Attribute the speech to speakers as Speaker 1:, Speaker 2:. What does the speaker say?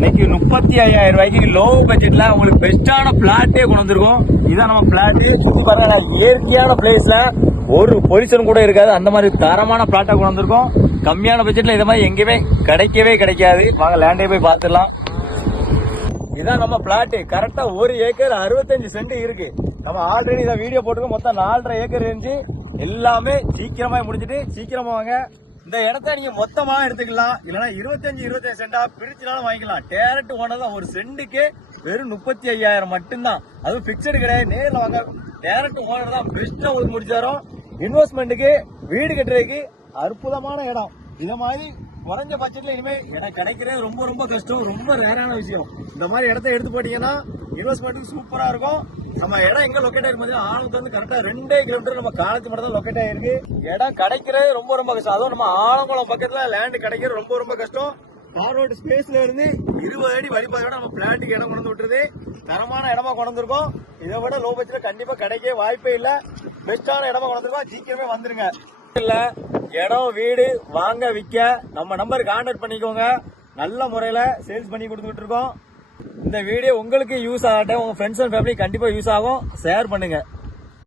Speaker 1: இன்னைக்கு முப்பத்தி ஐயாயிரம் ரூபாய்க்கு லோ பட்ஜெட்ல உங்களுக்கு பெஸ்டான பிளாட்டே கொண்டு வந்திருக்கோம். இதான் நம்ம பிளாட் சுத்தி பாருங்க இயற்கையான பிளேஸ்ல ஒரு பொல்யூஷன் கூட இருக்காது. அந்த மாதிரி தரமான பிளாட்டை கொண்டு வந்திருக்கோம். கம்மியான பட்ஜெட்ல இந்த மாதிரி எங்கேயுமே கிடைக்கவே கிடைக்காது. வாங்க லேண்டே போய் பார்த்துடலாம். இதான் நம்ம பிளாட்டு கரெக்டா ஒரு ஏக்கர் அறுபத்தஞ்சு சென்ட் இருக்கு. நம்ம ஆல்ரெடி இதை வீடியோ போட்டுக்கோ மொத்தம் நாலரை ஏக்கர் இருந்துச்சு. எல்லாமே சீக்கிரமா முடிஞ்சிட்டு சீக்கிரமா வாங்க. இந்த இடத்த நீங்க மொத்தமா எடுத்துக்கலாம். இல்லனா இருபத்தஞ்சு இருபத்தஞ்சு சென்டா பிரிச்சுனாலும் வாங்கிக்கலாம். டேரக்ட் ஓனர் தான் ஒரு சென்டுக்கு வெறும் முப்பத்தி ஐயாயிரம் மட்டும்தான். அதுவும் பிக்சடு கிடையாது நேரில் வாங்க. டேரக்ட் ஓனர் தான் பெஸ்டா உங்களுக்கு முடிச்சாரோ இன்வெஸ்ட்மெண்ட்டுக்கு வீடு கட்டுறதுக்கு அற்புதமான இடம். இதை மாதிரி குறைஞ்ச பட்ஜெட்ல இனிமே இடம் கிடைக்கிறது ரொம்ப ரொம்ப கஷ்டம். ரொம்ப ரேரான விஷயம். இந்த மாதிரி இடத்த எடுத்து போட்டீங்கன்னா இன்வெஸ்ட்மெண்ட்டுக்கு சூப்பராக இருக்கும். நம்ம இடம் எங்கே லொக்கேட் ஆயிருக்கு ஆழத்துலேருந்து கரெக்டாக ரெண்டே கிலோமீட்டர் நம்ம காலேஜ் மட்டும் தான் லொக்கேட் ஆயிருக்கு. இடம் கிடைக்கிறது ரொம்ப ரொம்ப கஷ்டம். அதுவும் நம்ம ஆலங்குளம் பக்கத்தில் லேண்டு கிடைக்கிறது ரொம்ப ரொம்ப கஷ்டம். ஃபார்வர்டு ஸ்பேஸ்ல இருந்து இருபது அடி வழிபாதையோட நம்ம பிளாட்டுக்கு இடம் கொண்டு விட்டுருது. தரமான இடமா கொண்டு வந்திருக்கோம். இதை விட லோ பட்ஜெட்ல கண்டிப்பா கிடைக்க வாய்ப்பே இல்ல. பெஸ்டான இடமா கொண்டு வந்திருக்கோம். சீக்கிரமே வந்துருங்க. இல்ல இடம் வீடு வாங்க விற்க நம்ம நம்பர் கான்டாக்ட் பண்ணிக்கோங்க. நல்ல முறையில சேல்ஸ் பண்ணி கொடுத்துட்டு இருக்கோம். இந்த வீடியோ உங்களுக்கு யூஸ் ஆகட்டும். உங்க ஃப்ரெண்ட்ஸ் அண்ட் ஃபேமிலி கண்டிப்பா யூஸ் ஆகும். ஷேர் பண்ணுங்க.